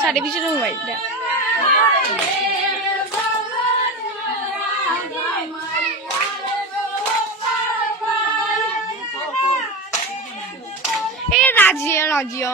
সাড়ে বিশের মোবাইলটা রাজিয়া রাজিয়া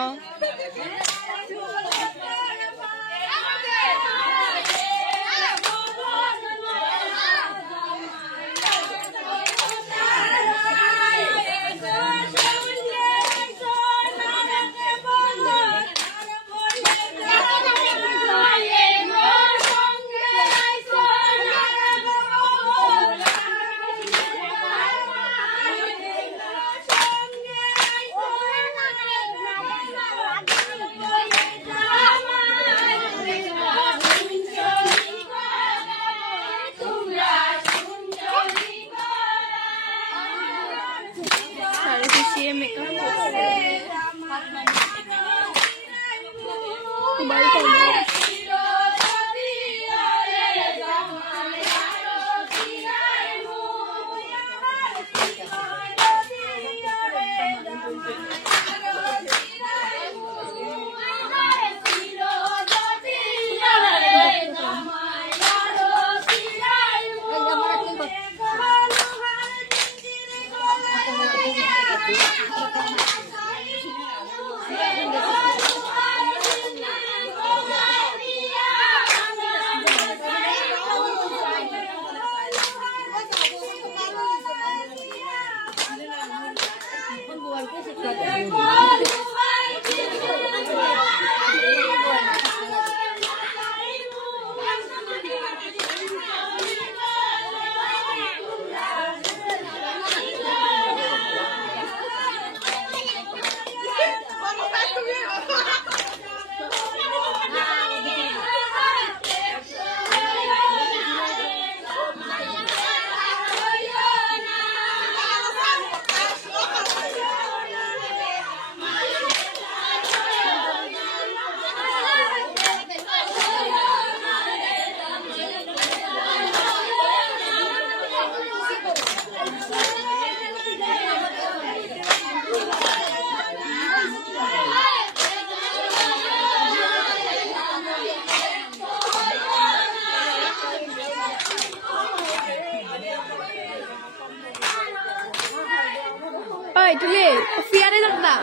তুমি ফিয়ারে যান না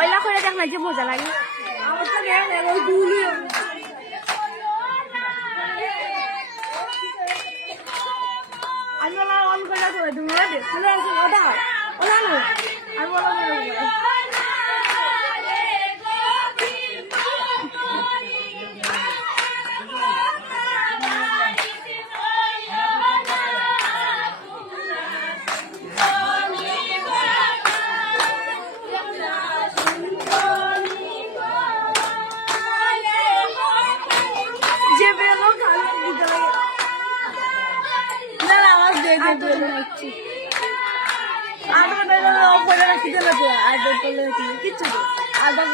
ওলা করে দেখ না যে মজা লাগে আমি ওলা অন করে তুমি ওটা ওলা নো আমি ওলা কিছু আদা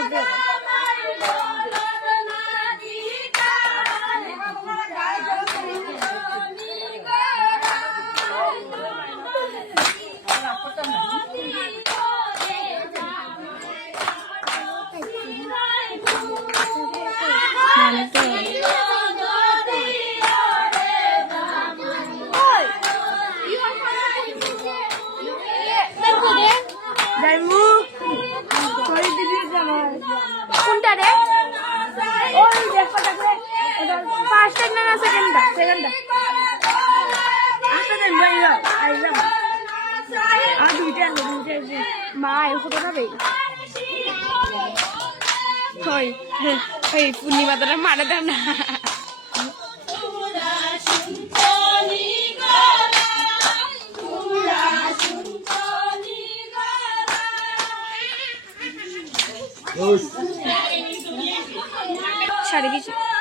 কোনটা রে ওই দেখো দেখো ফার্স্ট না সেকেন্ডটা আচ্ছা দেন ভাই আইলাম আর দুইটা মা এই ফটোটা দেই কই এই পূর্ণিমা তোরা মারা দাও না সাড়ে 20